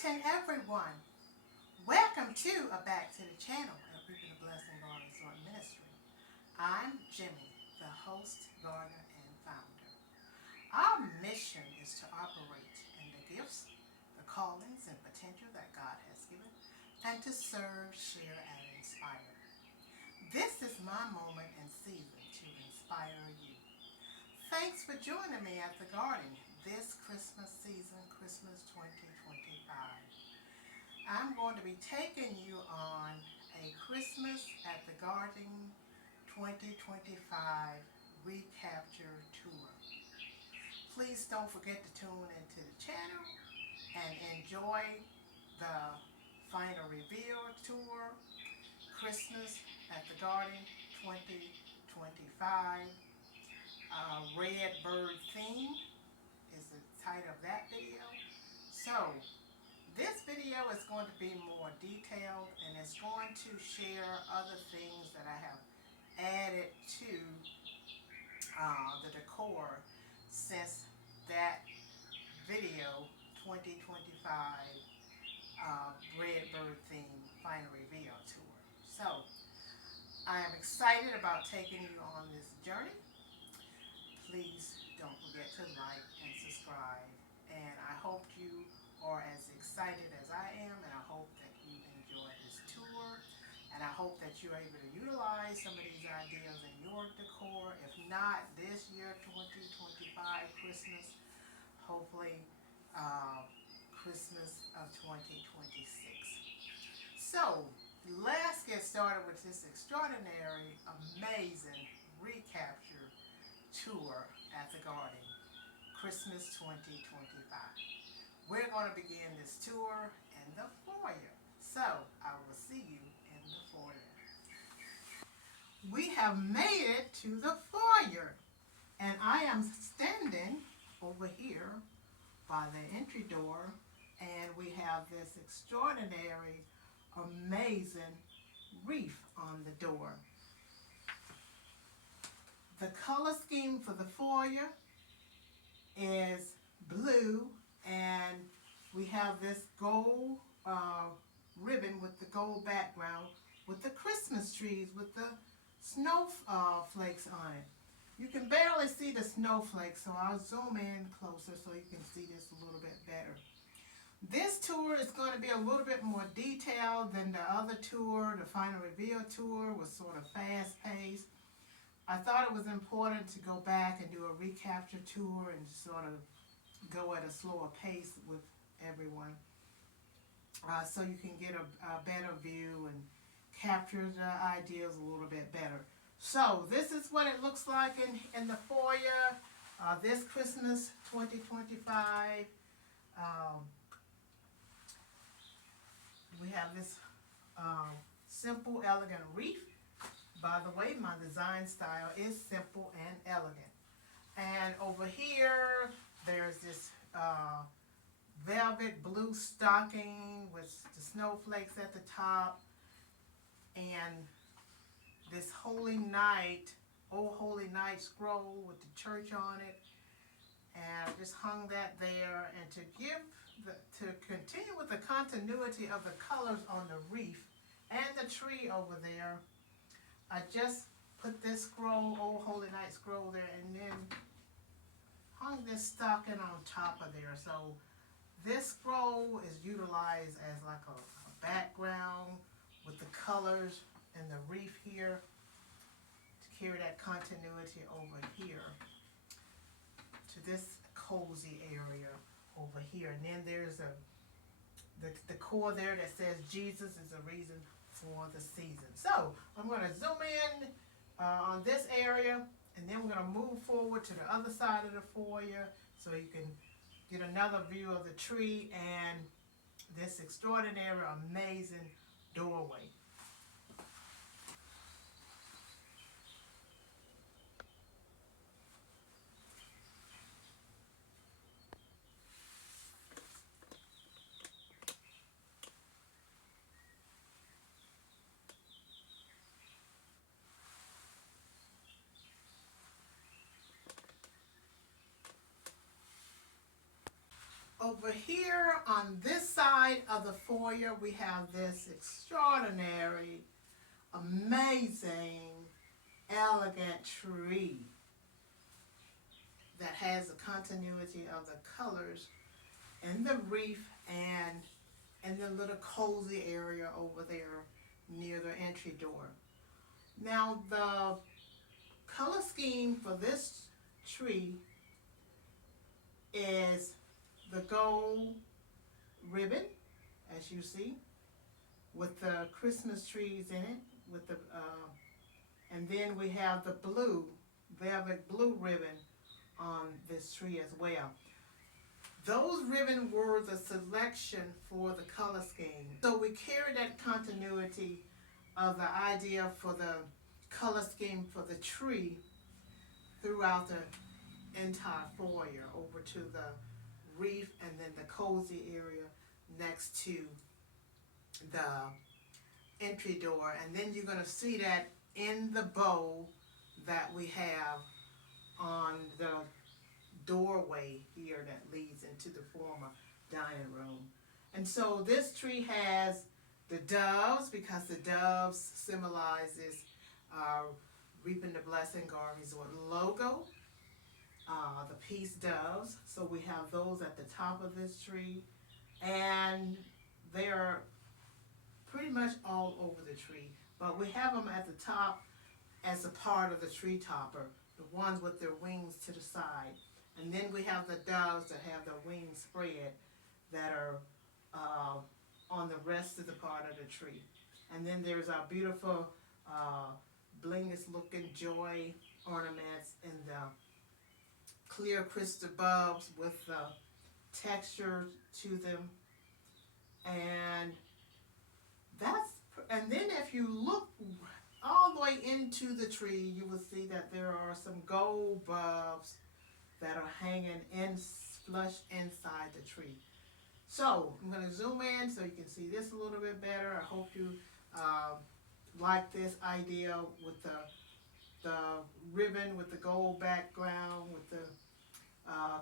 Greeting everyone. Welcome to Back to the Channel at Reaping the Blessing Garden Resort Ministry. I'm Jimmy, the host, gardener, and founder. Our mission is to operate in the gifts, the callings, and potential that God has given, and to serve, share, and inspire. This is my moment and season to inspire you. Thanks for joining me at the garden this Christmas season, Christmas 2025. I'm going to be taking you on a Christmas at the Garden 2025 Recapture tour. Please don't forget to tune into the channel and enjoy the final reveal tour, Christmas at the Garden 2025. Red Bird Theme is the title of that video. So this video is going to be more detailed, and it's going to share other things that I have added to the decor since that video 2025 Red Bird Theme Final Reveal Tour. So I am excited about taking you on this journey. Please don't forget to like and subscribe, and I hope you are as excited as I am, and I hope that you enjoy this tour, and I hope that you're able to utilize some of these ideas in your decor. If not this year, 2025 Christmas, hopefully Christmas of 2026. So let's get started with this extraordinary, amazing recapture tour at the garden, Christmas 2025. We're going to begin this tour in the foyer. So I will see you in the foyer. We have made it to the foyer, and I am standing over here by the entry door, and we have this extraordinary, amazing wreath on the door. The color scheme for the foyer is blue, and we have this gold ribbon with the gold background with the Christmas trees with the snowflakes on it. You can barely see the snowflakes, so I'll zoom in closer so you can see this a little bit better. This tour is going to be a little bit more detailed than the other tour. The final reveal tour was sort of fast-paced. I thought it was important to go back and do a recapture tour and sort of go at a slower pace with everyone, so you can get a better view and capture the ideas a little bit better. So this is what it looks like in the foyer this Christmas 2025. We have this simple, elegant wreath. By the way, my design style is simple and elegant. And over here, there's this velvet blue stocking with the snowflakes at the top, and this Holy Night, Old Holy Night scroll with the church on it. And I just hung that there, and to continue with the continuity of the colors on the wreath and the tree over there, I just put this scroll, Old Holy Night scroll there, and then hung this stocking on top of there. So this scroll is utilized as like a background with the colors and the wreath here to carry that continuity over here to this cozy area over here. And then there's the core there that says Jesus is the reason for the season. So I'm going to zoom in on this area, and then we're going to move forward to the other side of the foyer so you can get another view of the tree and this extraordinary, amazing doorway. Over here on this side of the foyer, we have this extraordinary, amazing, elegant tree that has the continuity of the colors in the wreath and in the little cozy area over there near the entry door. Now the color scheme for this tree is the gold ribbon, as you see, with the Christmas trees in it, with the and then we have the blue, velvet blue ribbon on this tree as well. Those ribbons were the selection for the color scheme. So we carry that continuity of the idea for the color scheme for the tree throughout the entire foyer over to the wreath and then the cozy area next to the entry door. And then you're going to see that in the bow that we have on the doorway here that leads into the former dining room. And so this tree has the doves, because the doves symbolizes reaping the blessing Garland Resort logo, the peace doves. So we have those at the top of this tree, and they're pretty much all over the tree, but we have them at the top as a part of the tree topper, the ones with their wings to the side. And then we have the doves that have their wings spread that are on the rest of the part of the tree. And then there's our beautiful blingus looking joy ornaments in the clear crystal bulbs with the texture to them. And then if you look all the way into the tree, you will see that there are some gold bulbs that are hanging flush inside the tree. So I'm going to zoom in so you can see this a little bit better. I hope you like this idea with the ribbon with the gold background with the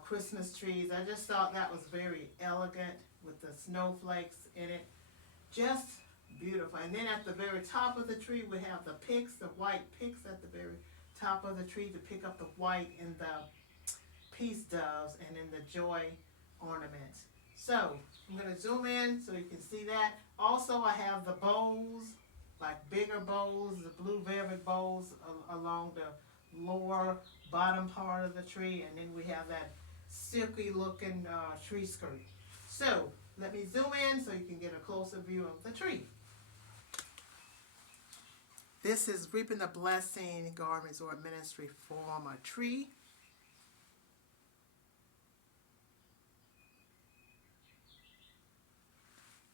Christmas trees. I just thought that was very elegant with the snowflakes in it. Just beautiful. And then at the very top of the tree we have the picks, the white picks at the very top of the tree to pick up the white in the peace doves and in the joy ornaments. So I'm going to zoom in so you can see that. Also I have the bows, like bigger bows, the blue velvet bows along the lower bottom part of the tree, and then we have that silky looking tree skirt. So let me zoom in so you can get a closer view of the tree. This is Reaping the Blessing Garland Resort Ministry former tree.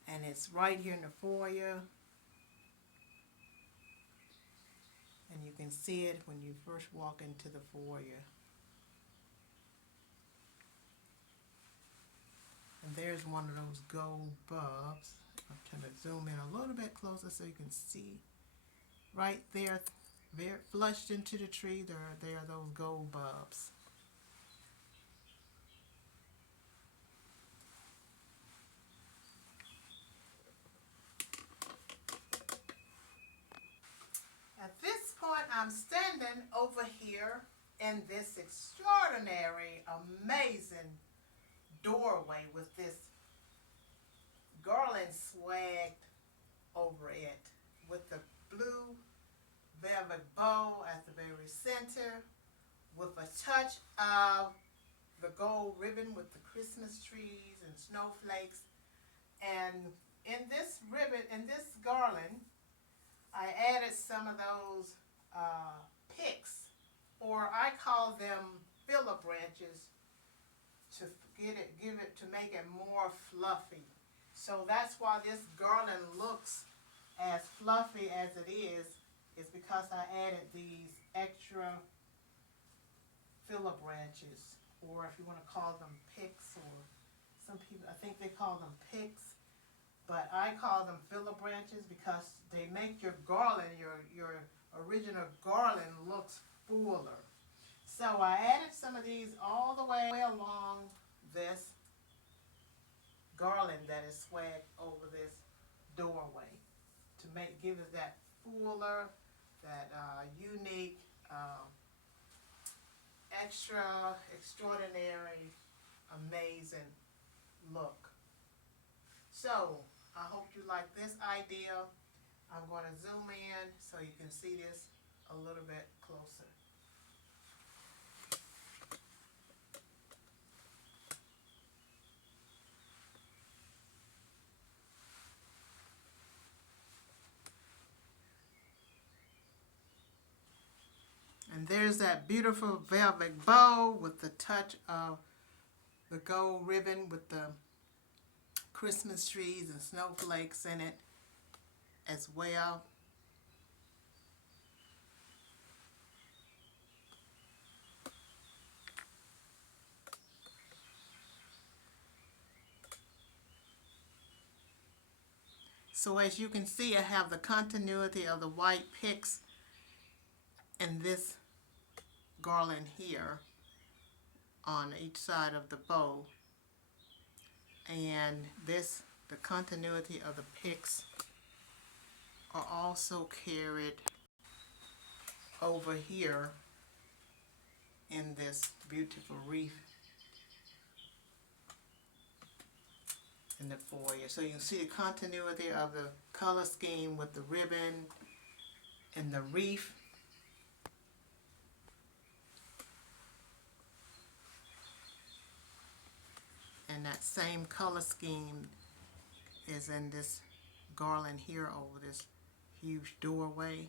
And it's right here in the foyer. And you can see it when you first walk into the foyer. And there's one of those gold bulbs. I'm trying to zoom in a little bit closer so you can see. Right there, very flushed into the tree, there are those gold bulbs. At this point, I'm standing over here in this extraordinary, amazing doorway with this garland swagged over it with the blue velvet bow at the very center with a touch of the gold ribbon with the Christmas trees and snowflakes. And in this ribbon, in this garland, I added some of those picks, or I call them filler branches, to make it more fluffy. So that's why this garland looks as fluffy as it is because I added these extra filler branches, or if you want to call them picks, or some people, I think they call them picks, but I call them filler branches because they make your garland, your original garland looks fuller. So I added some of these all the way along this garland that is swagged over this doorway to give it that fuller, that unique, extra, extraordinary, amazing look. So I hope you like this idea. I'm going to zoom in so you can see this a little bit closer. And there's that beautiful velvet bow with the touch of the gold ribbon with the Christmas trees and snowflakes in it as well. So as you can see, I have the continuity of the white picks and this garland here on each side of the bow, and the continuity of the picks are also carried over here in this beautiful wreath in the foyer. So you can see the continuity of the color scheme with the ribbon and the wreath. And that same color scheme is in this garland here over this huge doorway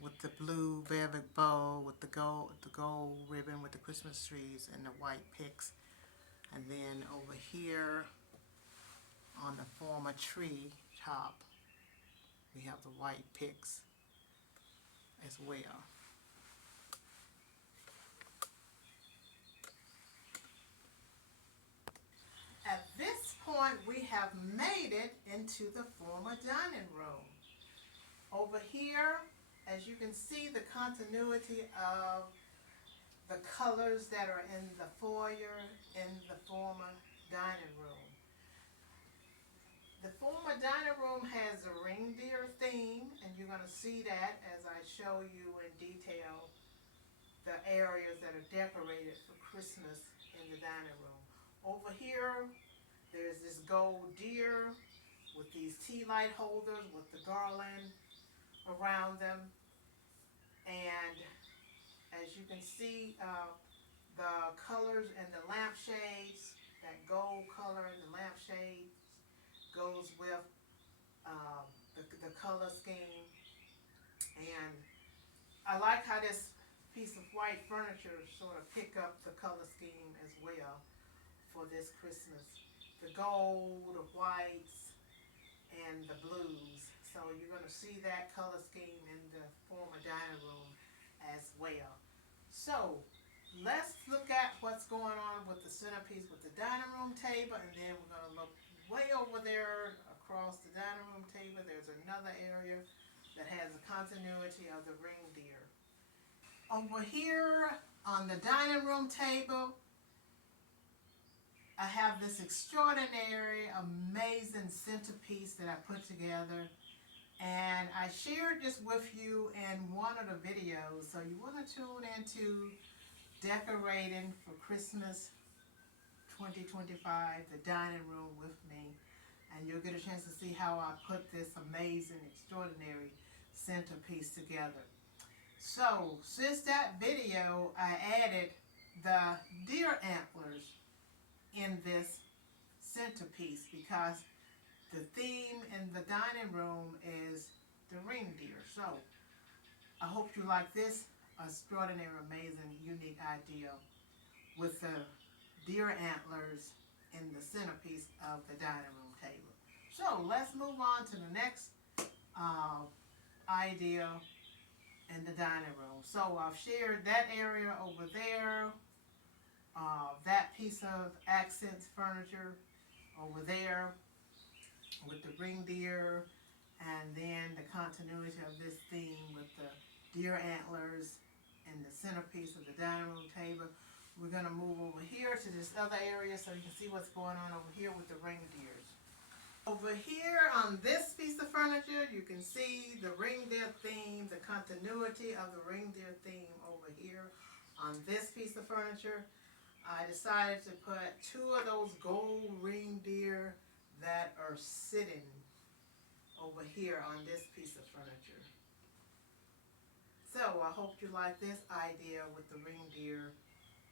with the blue velvet bow with the gold ribbon with the Christmas trees and the white picks. And then over here on the former tree top, we have the white picks as well. At this point, we have made it into the former dining room. Over here, as you can see, the continuity of the colors that are in the foyer in the former dining room. The former dining room has a reindeer theme, and you're going to see that as I show you in detail the areas that are decorated for Christmas in the dining room. Over here, there's this gold deer with these tea light holders with the garland around them. And as you can see, the colors and the lampshades, that gold color in the lampshades goes with the color scheme. And I like how this piece of white furniture sort of pick up the color scheme as well for this Christmas. The gold, the whites, and the blues. So you're going to see that color scheme in the former dining room as well. So let's look at what's going on with the centerpiece with the dining room table, and then we're going to look way over there across the dining room table. There's another area that has a continuity of the reindeer. Over here on the dining room table, I have this extraordinary, amazing centerpiece that I put together, and I shared this with you in one of the videos. So you want to tune into Decorating for Christmas 2025, the dining room with me, and you'll get a chance to see how I put this amazing, extraordinary centerpiece together. So since that video, I added the deer antlers in this centerpiece because the theme in the dining room is the reindeer. So I hope you like this extraordinary, amazing, unique idea with the deer antlers in the centerpiece of the dining room table. So let's move on to the next idea in the dining room. So I've shared that area over there, that piece of accents furniture over there with the reindeer, and then the continuity of this theme with the deer antlers and the centerpiece of the dining room table. We're going to move over here to this other area so you can see what's going on over here with the reindeers. Over here on this piece of furniture, you can see the reindeer theme, the continuity of the reindeer theme over here on this piece of furniture. I decided to put 2 of those gold reindeer that are sitting over here on this piece of furniture. So I hope you like this idea with the reindeer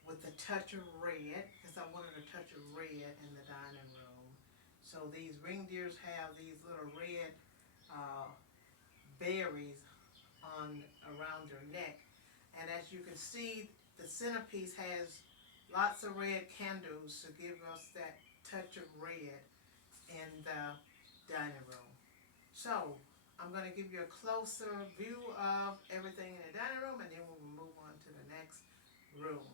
with the touch of red, because I wanted a touch of red in the dining room. So these reindeers have these little red berries around their neck. And as you can see, the centerpiece has lots of red candles to give us that touch of red in the dining room. So I'm going to give you a closer view of everything in the dining room, and then we'll move on to the next room.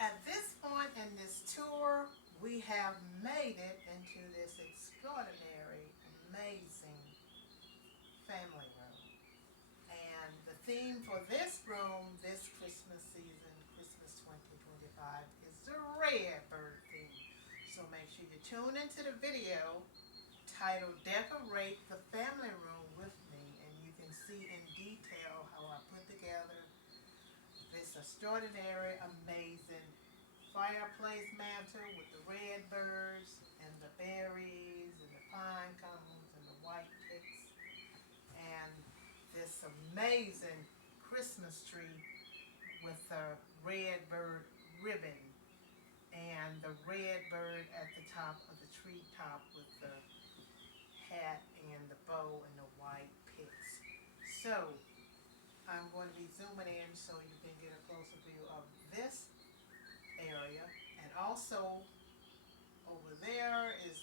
At this point in this tour, we have made it into this extraordinary, amazing family room. And the theme for this room, this Christmas season, Christmas 2025, is the red bird theme. So make sure you tune into the video titled Decorate the Family Room with me, and you can see in detail how I put together this extraordinary, amazing fireplace mantle with the red birds and the berries and the pine cones and the white picks, and this amazing Christmas tree with the red bird ribbon and the red bird at the top of the tree top with the hat and the bow and the white picks. So I'm going to be zooming in so you can get a closer view of this area, and also over there is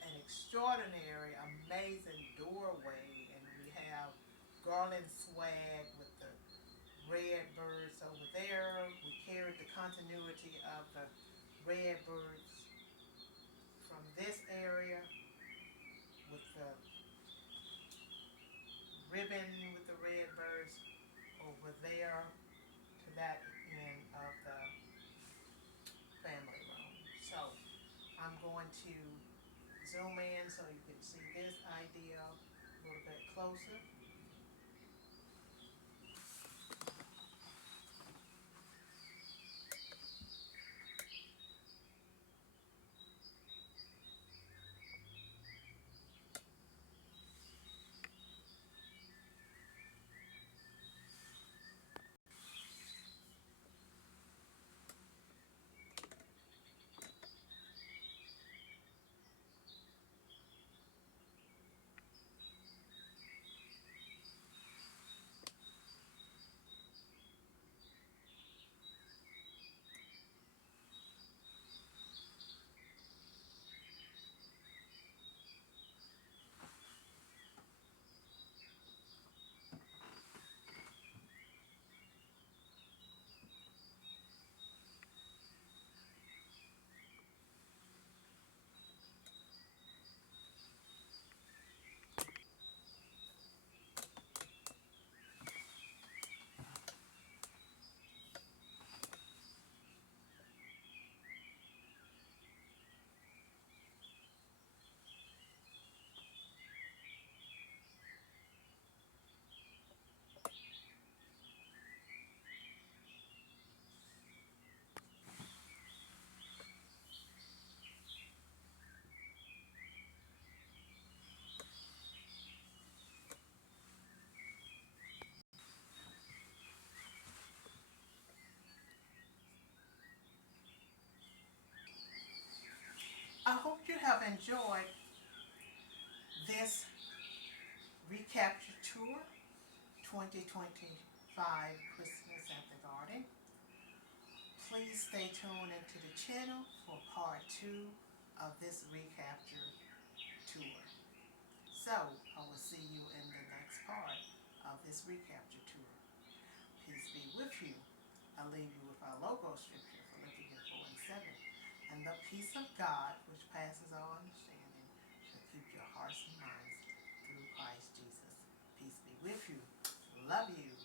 an extraordinary, amazing doorway, and we have garland swag with the red birds over there. We carried the continuity of the red birds from this area with the ribbon with the red birds over there to that end of the family room. So I'm going to zoom in so you can see this idea a little bit closer. enjoyed this Recapture Tour 2025 Christmas at the Garden. Please stay tuned into the channel for part 2 of this Recapture Tour. So, I will see you in the next part of this Recapture Tour. Peace be with you. I leave you with our logo scripture, Philippians 4 and 7. And the peace of God, which passes all understanding, shall keep your hearts and minds through Christ Jesus. Peace be with you. Love you.